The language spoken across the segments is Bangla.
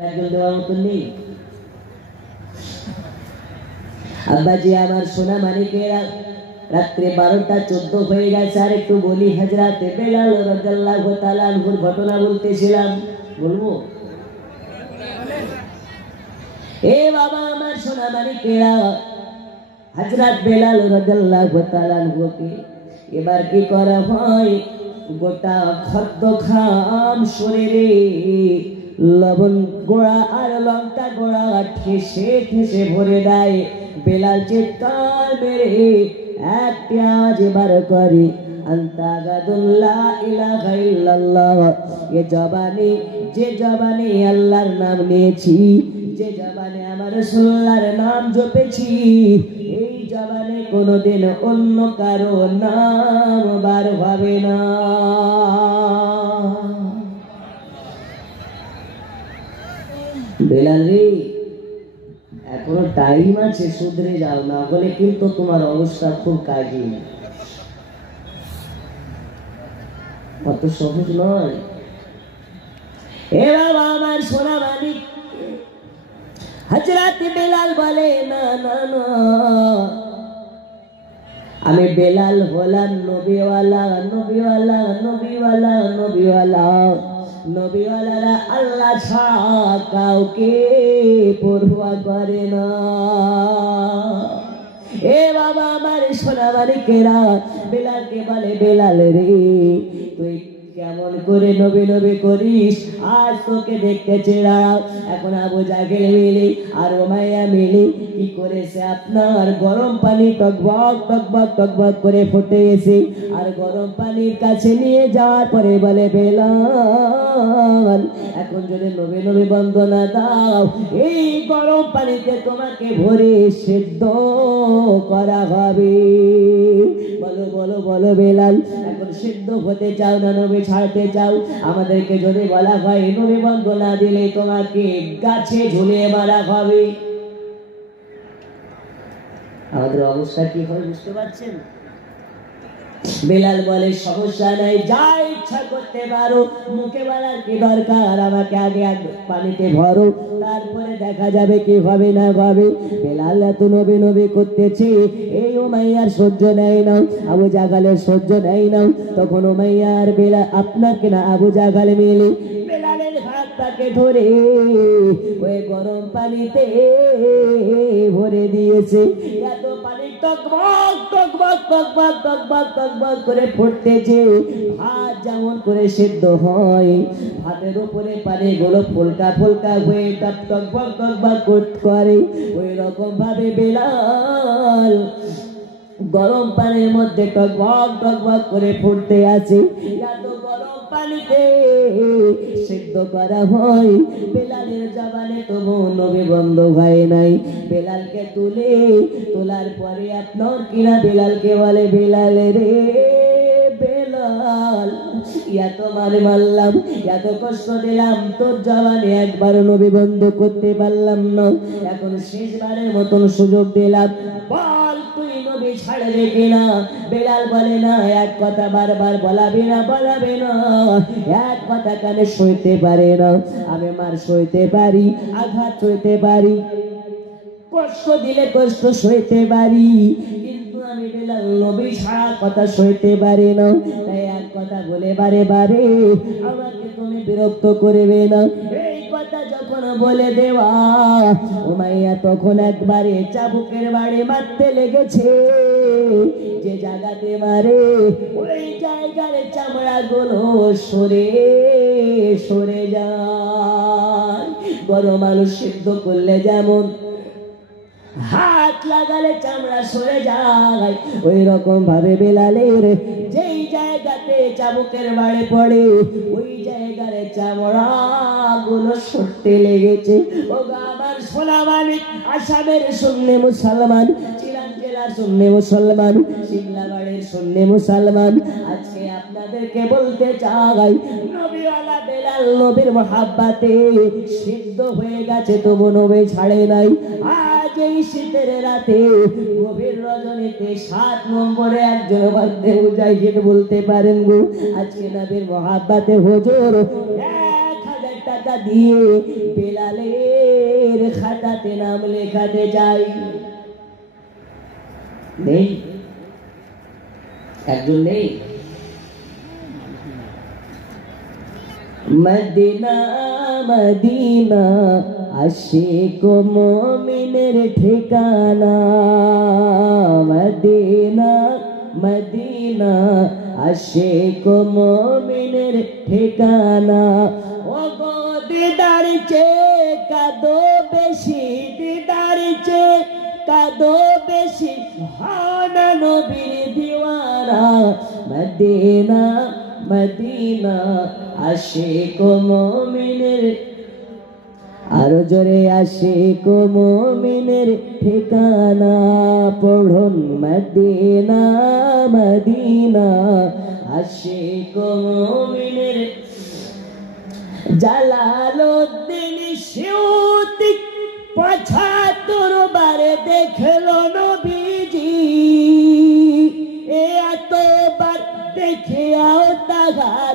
দেওয়ার মতন নেই। আব্বাজি আমার সোনা মানিকেরা, রাত্রে 12:14 হয়ে গেছে। আর একটু বলি, হযরত বেলাল রাদিয়াল্লাহু তাআলা আনহুর ঘটনা বলতেছিলাম, বলবো? এ বাবা আমার সোনা মানিকেরা, হযরত বেলাল রাদিয়াল্লাহু তাআলা আনহুকে এবার কি করা হয়, গোটা খদ্দ খাম শরীরে লবণ গোড়া আর লঙ্কা গোড়া ঠেসে ঠেসে ভরে দেয়। বেলাল চিৎকার মেরে এক পেঁয়াজ বার করে, আন্তাগাদুল্লাহ ইলাহা ইল্লাল্লাহ, এ জবানে যে জবানে আল্লাহর নাম নিয়েছি, যে জবানে আমার রাসূলুল্লাহর নাম জপেছি, এই জবানে কোনোদিন অন্য কারো নাম বার হবে না। বেলাল রে, এখনো টাইম আছে, শুধরে যাও, না হলে কিন্তু তোমার অবস্থা খুব কাহিল। অত সহজ নয়। এ বাবা আমার সোনা মানিক, হযরত বেলাল বলে, না না না, আমি বেলাল হলাম নবীওয়ালা, নবীওয়ালা, নবীওয়ালা, নবীওয়ালা। নবীওয়ালারা আল্লাহ ছাড়া কাউকে পরোয়া করে না। এ বাবা আমার সোনা মানিকেরা, বেলালকে বলে, বেলাল রে, তুই কেমন করে নবী নবী করিস, আজ তোকে দেখতে চেড়াও। এখন আবু জাহেল মিলে আর উমাইয়া মিলে কি করেছে, আপনার গরম পানি টকবক টকবক টকবক করে ফুটে এসে আর গরম পানির কাছে নিয়ে যাওয়ার পরে বলে, বেলাল, এখন যদি নবী নবী বন্দনা দাও, এই গরম পানিতে তোমাকে ভরে সেদ্ধ করা হবে। বলো বলো বলো বেলাল, এখন সিদ্ধ হতে চাও না নবী ছাড়তে চাও? আমাদেরকে যদি বলা হয় নবী বন্দনা দিলে তোমাকে গাছে ঝুলিয়ে মারা হবে, আমাদের অবস্থা কি হয় বুঝতে পারছেন? বেলাল বলে, সমস্যা নাই, যা ইচ্ছা করতে পারো, মুখে বলার কি দরকার, আমাকে আগে পানিতে ভরো, তারপরে দেখা যাবে কি হবে না হবে। বেলাল এত নবী নবী করতেছে, এই উমাইয়ার সহ্য নেয় না, আবু জাহেলের সহ্য নেয় না। তখন উমাইয়া আর বেলাল, আপনাকে না আবু জাহেল মিলে বেলালের হাতটাকে ধরে ওই গরম পানিতে ভরে দিয়েছে। এত পানি টকবক টকবক টকবক টকবক টকবক করে ফুটতেছে, ভাত যেমন করে সিদ্ধ হয়, ভাতের উপরে পানিগুলো ফুলকা ফুলকা হয়ে টকবক টকবক করে, ওই রকম ভাবে বেলাল গরম পানির মধ্যে টকবক টকবক করে ফুটতে আছে। এত গরম পানিতে সিদ্ধ করা হয়, বেলালের জবানে তবু নবী বন্ধ হয় নাই। বেলালকে তোলার পরে আপনার কিনা বেলালকে বলে, বেলাল রে বেলাল, এত মারলাম, এত কষ্ট দিলাম, তোর জবানে একবার নবী বন্ধ করতে পারলাম না, এখন শেষবারের মতন সুযোগ দিলাম, বল তুই নবী ছাড়বে কিনা? বেলাল বলে, না, এক কথা বারবার বলাবে না, বলাবে না, এক কথা কানে সইতে পারে না। আমি মার সইতে পারি, আঘাত সইতে পারি, কষ্ট দিলে কষ্ট সইতে পারি, কিন্তু আমি বেলাল নবী ছাড়া কথা সইতে পারি না। তাই এক কথা বলে বারে বারে আমাকে তুমি বিরক্ত করবে না। এই কথা যখন বলে দেওয়া, উমাইয়া তখন একবারে চাবুকের বাড়ি মারতে লেগেছে। যে জায়গাতে মারে ওই জায়গার চামড়াগুলো সরে সরে যায়। বড় মানুষ সিদ্ধ করলে যেমন হাত লাগালে চামড়া সরে যায়, ওই রকম ভাবে বেলালের যেই জায়গাতে চাবুকের বাড়ি পড়ে ওই জায়গার চামড়া গুলো সরতে লেগেছে। ও আমার সোনা মানিক, আসামের সুন্নি মুসলমান, চিরাং জেলার সুন্নি মুসলমান, সিংলাবাড়ির সুন্নি মুসলমান, আজকে আপনাদেরকে বলতে চাই, নবীওয়ালা বেলাল নবীর মহাব্বাতে সিদ্ধ হয়ে গেছে, তবু নবী ছাড়ে নাই। আজ এই শীতের রাতে গভীর রজনীতে 7 নম্বরে একজন বাদে মুজাহিদ বলতে পারেন গো, আজকে নবীর মহাব্বাতে হুজুর 1000 টাকা টাকা দিয়ে বেলালের খাতাতে নাম লেখাতে যাই, নেই, একজন নেই। মদিনা মদিনা আশিক মুমিনের ঠিকানা, মদিনা মদিনা আশিক মুমিনের ঠিকানা। ও গো দিদার চেয়ে কাঁদো বেশি, দিদার চেয়ে কাঁদো বেশি, হানা নবীর দিওয়ানা। মদিনা মদিনা আশিক মুমিনের, আরো জোরে আশিক মুমিনের ঠিকানা। পড়ুন মদিনা মদিনা আশিক মুমিনের। জালালউদ্দিন সিউতি ৭৫ বারে দেখলো নবীজি, এতবার দেখিয়াও তাহার,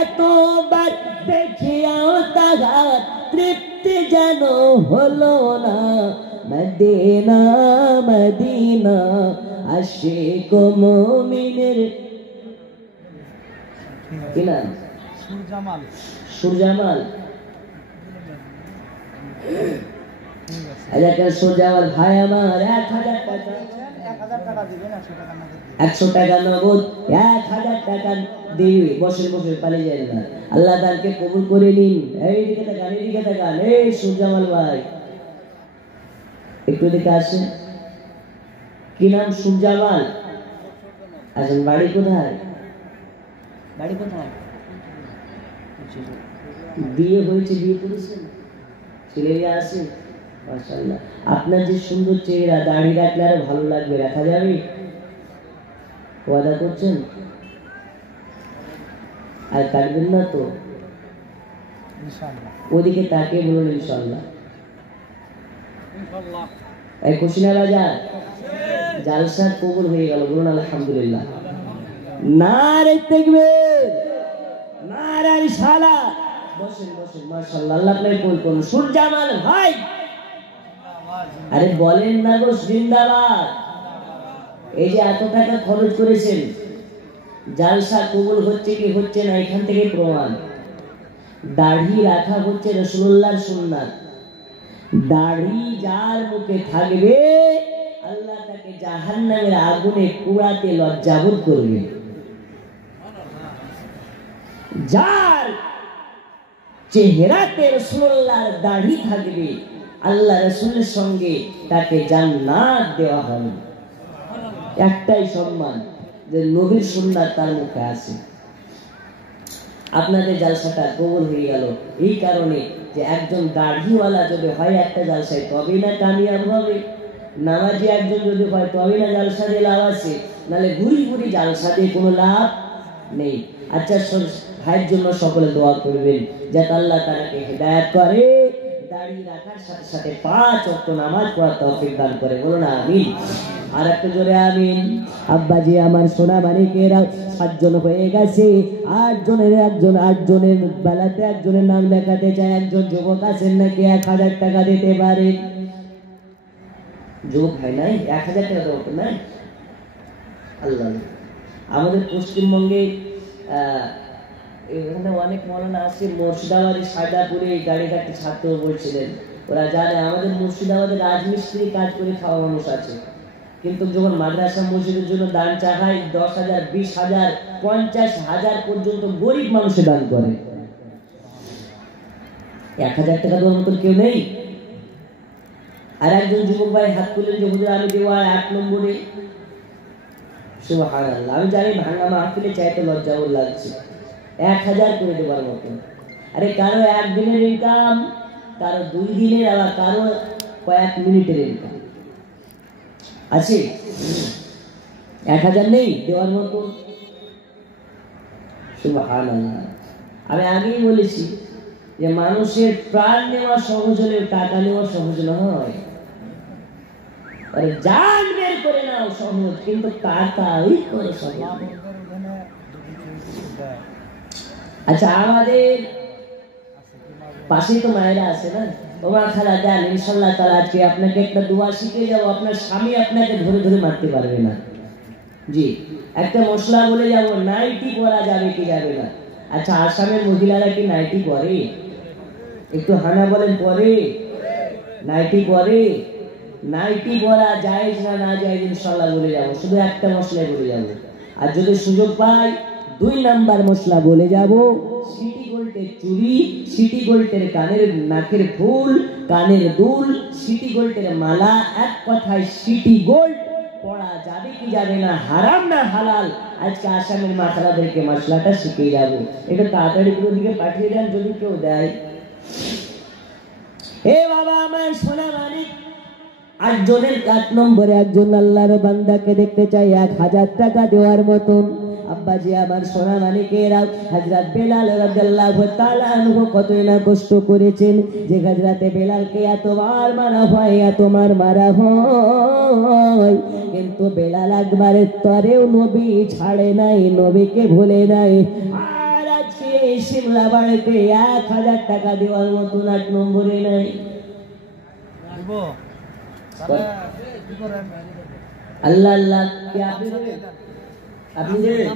এতবার দেখিয়াও তাহার তৃপ্তি যেন হলো না। মদিনা মদিনা আশিক মুমিনের, কি নাম? সুরজামাল। সুরজামাল, সুরজামাল ভাই আমার ১০০০ টাকা, ১০০ টাকা নগদ, ১০০০ টাকা দিবি, বসে বসে পালিয়ে যায় না। আল্লাহ তাআলাকে কবুল করে নিন। এইদিকে তাকান, এইদিকে তাকান, এই সুরজামাল ভাই একটু দিকে আসেন। কি নাম? সুরজামাল। আচ্ছা, বাড়ি কোথায়? বাড়ি কোথায়? বিয়ে হয়েছে, বিয়ে করেছেন? ছেলেরা আছে? মাশাআল্লাহ। আপনার যে সুন্দর চেহারা, দাড়ি রাখলে আরো ভালো লাগবে, রাখা যাবে? ওয়াদা করছেন? আর কাটবেন না তো? ওদিকে তাকে বলুন ইনশাআল্লাহ। এই খুশিনা বাজার জালসা কবুল হয়ে গেল, বলুন আলহামদুলিল্লাহ। নারে তাকবীর, নারে রিসালাত। বসেন বসেন, মাশাআল্লাহ, আল্লাহ আপনাকে কবুল করুন। সুরজামাল ভাই, আরে বলেন না গো জিন্দাবাদ। এই যে এত টাকা খরচ করেছেন, জালসা কবুল হচ্ছে কি হচ্ছে না এখান থেকে প্রমাণ। দাড়ি রাখা হচ্ছে রাসূলুল্লাহর সুন্নাত। দাড়ি যার মুখে থাকবে আল্লাহ তাকে জাহান্নামের আগুনে পুড়াতে লজ্জাবোধ করবে। যার চেহারাতে রাসূলুল্লাহর দাড়ি থাকবে আল্লাহ রাসূলের সঙ্গে তাকে জান্নাত দেওয়া হবে। একটাই সম্মান যে নবীর সুন্নাত তার মুখে আছে। আপনাদের জালসাটা কবুল হয়ে গেল এই কারণে যে একজন দাড়িওয়ালা যদি হয় একটা জালসায় তবেই না কামিয়াব হবে, নামাজি একজন যদি হয় তবেই না জালসা দিয়ে লাভ আছে, নাহলে ঘুরি ঘুরি জালসা দিয়ে কোনো লাভ নেই। আচ্ছা, ভাইয়ের জন্য সকলে দোয়া করবেন যাতে আল্লাহ তাআলাকে হেদায়েত করে, দাড়ি রাখার সাথে সাথে ৫ ওয়াক্ত নামাজ পড়ার তৌফিক দান করে, বলুন আমিন। আর একটু জোরে আমিন। আব্বাজি আমার সোনা মানিকেরা ৭ জন হয়ে গেছে, ৮ জনের বেলাতে একজনের নাম লেখাতে চায়। একজন যুবক আছেন নাকি ১০০০ টাকা দিতে পারে? যুবক হয় নাই, ১০০০ টাকা দেবো না? আল্লাহ, আমাদের পশ্চিমবঙ্গে এখানে অনেক মৌলানা আছে, মুর্শিদাবাদে সায়দাপুরে গাড়িঘাটে ছাত্র বলছিলেন, ওরা জানে আমাদের মুর্শিদাবাদে রাজমিস্ত্রি কাজ করে খাওয়া মানুষ আছে, কিন্তু যখন মাদ্রাসা মসজিদের জন্য দান চায় ১০,০০০, ২০,০০০, ৫০,০০০ পর্যন্ত গরিব মানুষে দান করে। ১০০০ টাকা দেওয়ার মতো কেউ নেই। আর একজন যুবক ভাই হাত তুলেন যে হুজুর আমি দেওয়া ১ নম্বরে। সুবহানাল্লাহ, আমি জানি ভাঙা মাহফিলে চাইতে লজ্জাও লাগছে, ১০০০ করে দেওয়ার মতো। আরে কারো ১ দিনের ইনকাম, কারো ২ দিনের, আবার কারো কয়েক মিনিটের ইনকাম আছে। ১০০০ নেই দেওয়ার মতো। সুবহানাল্লাহ, আমি আগেই বলেছি যে মানুষের প্রাণ নেওয়া সহজ হলে টাকা নেওয়া সহজ নয়। আরে জান বের করে নাও সহজ, কিন্তু টাকা ওই করে সহজ। আচ্ছা, আমাদের পাশেই তো মায়েরা আছে না, ও মা খালা যান, ইনশাআল্লাহ তাআলা আজকে আপনাকে একটা দোয়া শিখিয়ে যাব, আপনার স্বামী আপনাকে ধরে ধরে মারতে পারবে না। জি, একটা মশলা বলে যাব, নাইটি পরা যাবে কি যাবে না? আচ্ছা, আসামের মহিলারা কি নাইটি পরে? একটু হানা বলেন, পরে? নাইটি পরে? নাইটি পরা জায়েজ না না জায়েজ ইনশাআল্লাহ বলে যাব, শুধু একটা মশলাই বলে যাব। আর যদি সুযোগ পাই 2 নাম্বার মশলা বলে যাব, সিটি গোল্ডের চুড়ি, সিটি গোল্ডের কানের নাকের ফুল, কানের দুল, সিটি গোল্ডের মালা, এক কথায় সিটি গোল্ড পড়া যাবে কি যাবে না, হারাম না হালাল, আজকে আসামের মাথারাদেরকে মশলাটা শিখিয়ে যাব। এটা তাড়াতাড়ি পুরো দিকে পাঠিয়ে দেন যদি কেউ দেয়। হে বাবা আমার সোনা মানিক, 8 জনের 8 নম্বরে একজন আল্লাহর বান্দাকে দেখতে চাই 1000 টাকা দেওয়ার মতন। আব্বাজি আমার সোনা মানিকেরা, হযরত বেলাল রাদিয়াল্লাহু তাআলা আনহু কতই না কষ্ট করেছেন, যে হযরতে বেলালকে এতবার মারা হয়, এতবার মারা হয়, কিন্তু বেলাল একবারের তরেও নবী ছাড়ে নাই, নবীকে ভুলে নাই। আর আজকে শিমলা বাড়িতে 1000 টাকা দেওয়ার মতন 8 নম্বরে নাই। আল্লাহ আল্লাহ কি আপনি দেবেন? আপনি দেবেন?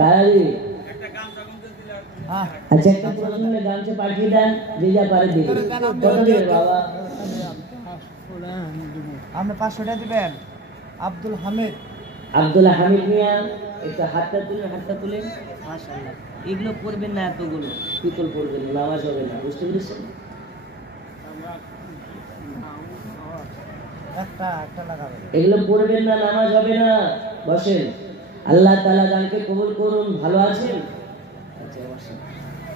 কারি আচ্ছা, একটা প্রথমে গামছা পাঠিয়ে দেন, যে যা পারে দিবেন। কত দেবেন বাবা? আপনি 500 টাকা দিবেন। আব্দুল হামিদ, আব্দুল হামিদ মিয়া, একটা হাতটা তুলে, হাতটা তুলে। মাশাআল্লাহ, এগুলো পড়বেন না, এতগুলো পিতল পড়বেন না, নামাজ হবে না, বুঝতে পেরেছেন? একটা লাগাবেন, এগুলো পড়বেন না, নামাজ হবে না, বসেন। আল্লাহ তাআলা দানকে কবুল করুন। ভালো আছেন? আচ্ছা বসেন।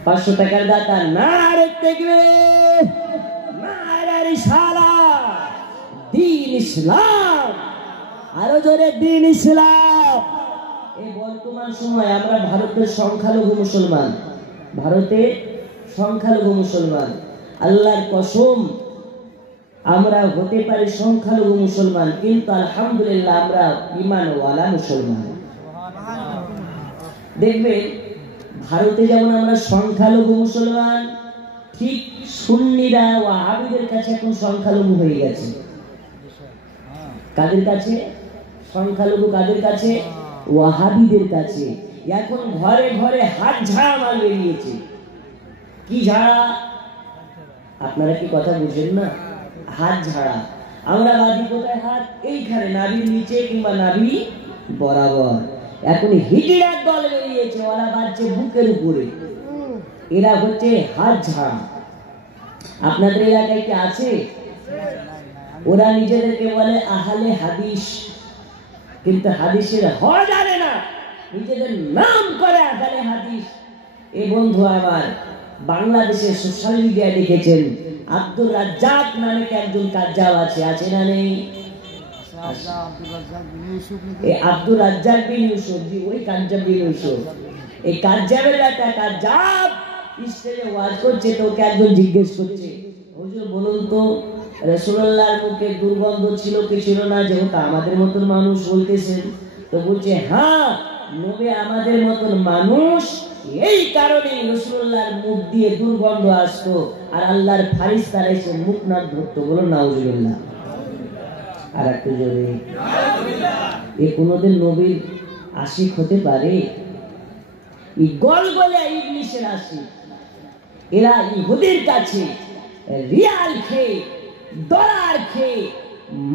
500 টাকার দাতা, নারে তাকবীর, নারে রিসালাত, দ্বীন ইসলাম, আরো জোরে দ্বীন ইসলাম। এই বর্তমান সময় আমরা ভারতের সংখ্যালঘু মুসলমান, ভারতে সংখ্যালঘু মুসলমান, আল্লাহর কসম আমরা হতে পারি সংখ্যালঘু মুসলমান, কিন্তু আলহামদুলিল্লাহ আমরা ঈমানওয়ালা মুসলমান। দেখবেন ভারতে যেমন আমরা সংখ্যালঘু মুসলমান, ঠিক সুন্নিরা ওয়াহাবিদের কাছে এখন সংখ্যালঘু হয়ে গেছে। কাদের কাছে সংখ্যালঘু? কাদের কাছে? ওয়াহাবিদের কাছে। এখন ঘরে ঘরে হাত ঝাড়া মাল বেরিয়েছে। কি ঝাড়া? আপনারা কি কথা বুঝেন না? হাত ঝাড়া। আমরা বাঁধি কোথায় হাত? এইখানে, নাভির নিচে কিংবা নাভি বরাবর। এখন হিজড়ার দল বেরিয়েছে, ওরা বাজছে বুকের উপরে, এরা হচ্ছে হাত ঝাড়া। আপনাদের এলাকায় কি আছে? ওরা নিজেদেরকে বলে আহলে হাদিস, কিন্তু হাদিসের হওয়া জানে না, নিজেদের নাম করে আহলে হাদিস। এ বন্ধু আমার, বাংলাদেশের সোশ্যাল মিডিয়ায় লিখেছেন আব্দুর রাজ্জাক নামে একজন কাজ্জাব আছে, আছে না নেই? আব্দুর রাজ্জাক বিন ইউসুফ, জি ওই কাজ্জাব বিন ইউসুফ। এই কাজ্জাবের একটা কাজ্জাব স্টেজে ওয়াজ করছে, তো ওকে একজন জিজ্ঞেস করছে, হুজুর বলুন তো রাসূলুল্লাহর মুখে দুর্গন্ধ ছিল কি ছিল না, যেহেতু আমাদের মতন মানুষ বলতেছেন। তো বলছে হ্যাঁ, নবী আমাদের মতন মানুষ, এই কারণে রাসূলুল্লাহর মুখ দিয়ে দুর্গন্ধ আসতো, আর আল্লাহর ফারিস্তারা এসে মুখ নাক ধরতো। বলুন নাউজুবিল্লাহ। আর একটু জোরে নাউজুবিল্লাহ। এ কোনদিন নবীর আশিক হতে পারে? এই গলগলে ইবলিসের আশিক। এরা ইহুদির কাছে রিয়াল খেয়ে, ডলার খেয়ে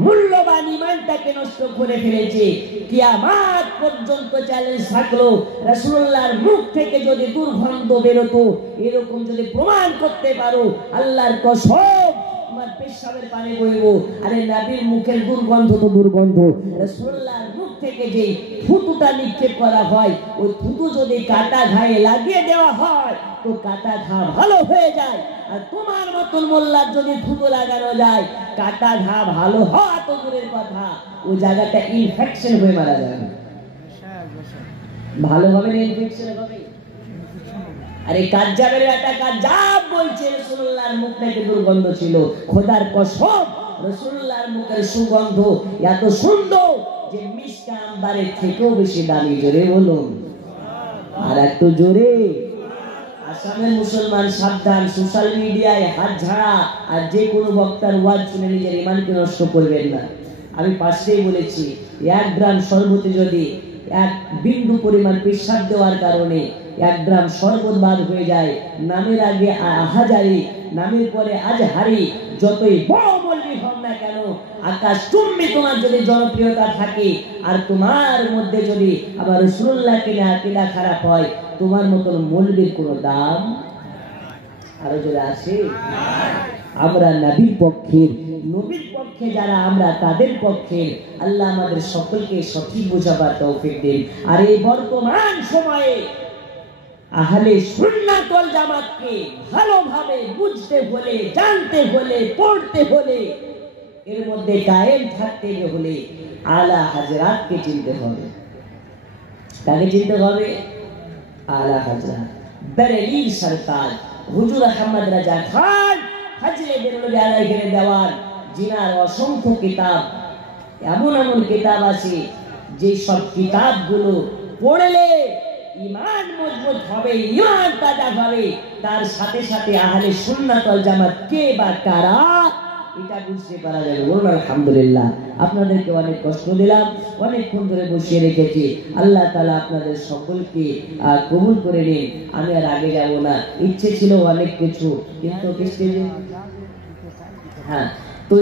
মূল্যবান ঈমানটাকে নষ্ট করে ফেলেছে। কিয়ামত পর্যন্ত চ্যালেঞ্জ থাকলো, রাসূলুল্লাহর মুখ থেকে যদি দুর্গন্ধ বেরোতো, এরকম যদি প্রমাণ করতে পারো, আল্লাহর কসম তোমার পেশাবের পানি বইবো। আরে নবীর মুখের দুর্গন্ধ তো দুর্গন্ধ, রাসূলুল্লাহর মুখ থেকে যে থুতুটা নিক্ষেপ করা হয়, ওই থুতু যদি কাটা ঘায়ে লাগিয়ে দেওয়া হয় তো কাটা ঘা ভালো হয়ে যায়। আর তোমার মতন মোল্লার যদি থুতু লাগানো যায়, কাটা ঘা ভালো হওয়া তো দূরের কথা, ওই জায়গাটা ইনফেকশন হয়ে মারা যাবে। ভালো হবে না, ইনফেকশন হবে। আরে কাজ্জাবের একটা কাজ্জাব বলছে রাসূলুল্লাহর মুখ থেকে দুর্গন্ধ ছিল। খোদার কসম, রাসূলুল্লাহর মুখের সুগন্ধ এত সুন্দর যে মিশকা আম্বারের থেকেও বেশি দামি। জোরে বলুন, আর একটু জোরে। আসামের মুসলমান সাবধান, সোশ্যাল মিডিয়ায় হাত ঝাড়া আর যে কোনো বক্তার ওয়াজ শুনে নিজের ইমানকে নষ্ট করবেন না। আমি পাশেই বলেছি, 1 গ্রাম শরবতে যদি 1 বিন্দু পরিমাণ পেশাব দেওয়ার কারণে 1 গ্রাম শরবত বাদ হয়ে যায়, নামের আগে আহাজারি, নামের পরে আজহারি, যতই বড় মৌলবি হন না কেন, আকাশ চুম্বি তোমার যদি জনপ্রিয়তা থাকে আর তোমার মধ্যে যদি আবার রাসূলুল্লাহকে নিয়ে আকীদা খারাপ হয়, তোমার মতন মৌলবির কোনো দাম আরো যদি আছে। আমরা নবীর পক্ষের, নবীর পক্ষে যারা আমরা তাদের পক্ষে, আল্লাহ আমাদের সকলকে সঠিক বোঝাবার তৌফিক দিন। আর এই বর্তমান সময়ে আহলে সুন্নাত ওয়াল জামাতকে ভালোভাবে বুঝতে হলে, জানতে হলে, পড়তে হলে, এর মধ্যে কায়েম থাকতে হলে আলা হযরতকে চিনতে হবে। কাকে চিনতে হবে? আলা হযরত বেরেলভী সরকার হুজুর আহমদ রাজা খান হাজরে বেরেলভী আলাইহির দেওয়ান, জিনার অসংখ্য কিতাব, এমন এমন কিতাব আছে যে সব কিতাবগুলো পড়লে ঈমান মজবুত হবে, ঈমান তাজা হবে, তার সাথে সাথে আহলে সুন্নাত ওয়াল জামাত কে বা কারা এটা বুঝতে পারা যাবে। বলুন আলহামদুলিল্লাহ। আপনাদেরকে অনেক কষ্ট দিলাম, অনেকক্ষণ ধরে বসিয়ে রেখেছি। আল্লাহ তাআলা আপনাদের সকলকে কবুল করে নিন। আমি আর আগে যাব না, ইচ্ছে ছিল অনেক কিছু, কিন্তু হ্যাঁ তো